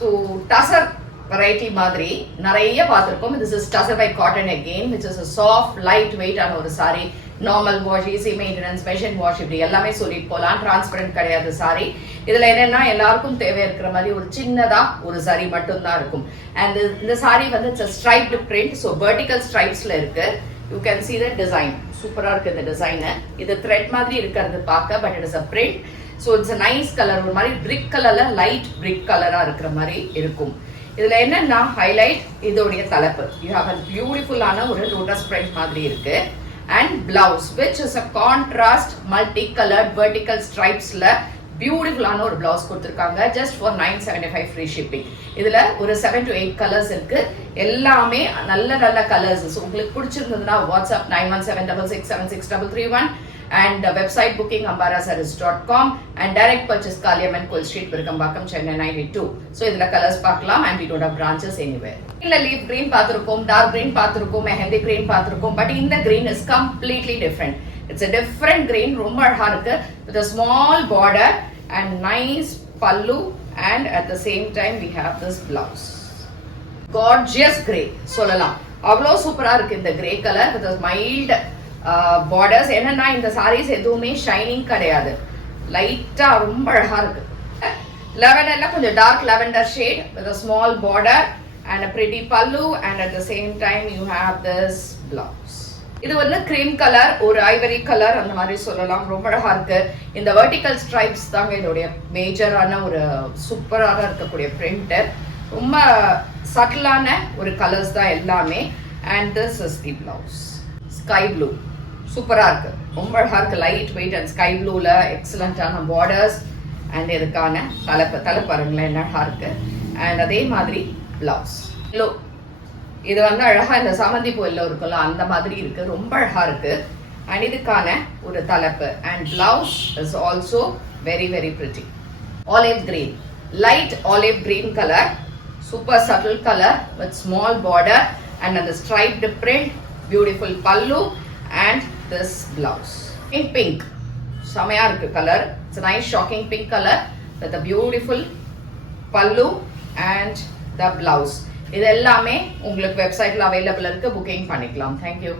So tussar variety மாதிரி நிறைய பார்த்துருக்கோம். This is tussar by cotton again, which is soft light வெயிட்டான ஒரு sari. Normal wash, easy maintenance, machine wash, இப்படி எல்லாமே சொல்லிட்டு போகலாம். டிரான்ஸ்பரண்ட் கிடையாது சாரி. இதுல என்னன்னா எல்லாருக்கும் தேவை இருக்கிற மாதிரி ஒரு சின்னதா ஒரு சாரி மட்டும்தான் இருக்கும். அண்ட் இந்த சாரி வந்து it's striped print, so vertical ஸ்ட்ரைப்ஸ்ல இருக்கு. You can see the design, சூப்பரா இருக்கு இந்த டிசைன். இது த்ரெட் மாதிரி இருக்கிறது பார்க்க, but it is a print. So it's a nice colour, ஒரு மாதிரி பிரிக் கலர்ல லைட் பிரிக் கலரா இருக்கிற மாதிரி இருக்கும். இதுல என்னன்னா ஹைலைட் இதோடைய தலைப்பு. யூ ஹாவ் அ பியூட்டிஃபுல்லான ஒரு லோட்டஸ் பிரிண்ட் மாதிரி இருக்கு. And blouse which is a contrast multi colored vertical stripesல பியூட்டிஃபுல்லான ஒரு பிளவுஸ் கொடுத்துருக்காங்க. Just for 975 free shipping. இதுல ஒரு 7 to 8 கலர்ஸ் இருக்கு. எல்லாமே நல்ல நல்ல கலர்ஸ். உங்களுக்கு பிடிச்சிருந்ததுன்னா WhatsApp 9176676331 and website booking ambarasaris.com and direct purchase Kaliaman Cold Street Virukambakam Chennai 92. So idhula colors paakalam and we don't have branches anywhere. Illa leaf green paathirukom, dark green paathirukom, mehendi green paathirukom, but in the green is completely different. It's a different green, romba azhaga irukku with a small border and nice pallu, and at the same time we have this blouse. Gorgeous grey solalam. Avlo super ah irukku இந்த grey color with a mild borders. என்னன்னா இந்த சாரீஸ் எதுவுமே shining கிடையாது, லைட்டா ரொம்ப அழகா இருக்கு. லெவண்டர்ல கொஞ்சம் dark lavender shade with a small border and a pretty pallu, and at the same time you have this blouse. இது வந்து கிரீம் கலர், ஒரு ஐவரி கலர் அந்த மாதிரி சொல்லலாம். ரொம்ப அழகா இருக்கு. இந்த வெர்டிகல் ஸ்ட்ரைப்ஸ் தாங்க இதோடைய மேஜரான ஒரு சூப்பராக இருக்கக்கூடிய பிரிண்ட். ரொம்ப சட்டிலான ஒரு கலர்ஸ் தான் எல்லாமே. And this is the blouse, sky blue. சூப்பரா இருக்கு, ரொம்ப அழகா இருக்கு. லைட் வெயிட் அண்ட் ஸ்கை ப்ளூல எக்ஸலண்டான பார்டர்ஸ். அண்ட் இதுக்கான தலைப்பாருங்களேன் என்ன அழகா இருக்கு. அண்ட் அதே மாதிரி பிளவுஸ் எல்லோ. இது வந்து அழகா இந்த சாமந்தி பூ எல்லோ இருக்குல்ல அந்த மாதிரி இருக்கு, ரொம்ப அழகா இருக்கு. அண்ட் இதுக்கான ஒரு தலைப்பு. And blouse is also very very pretty. Olive green, light olive green colour, super subtle colour with small border and அந்த striped print, beautiful pallu and this blouse in pink. செமையா இருக்கு கலர். It's a nice shocking pink color with a beautiful pallu and the blouse. இது எல்லாமே உங்களுக்கு வெப்சைட்ல available இருக்கு, booking பண்ணிக்கலாம். Thank you.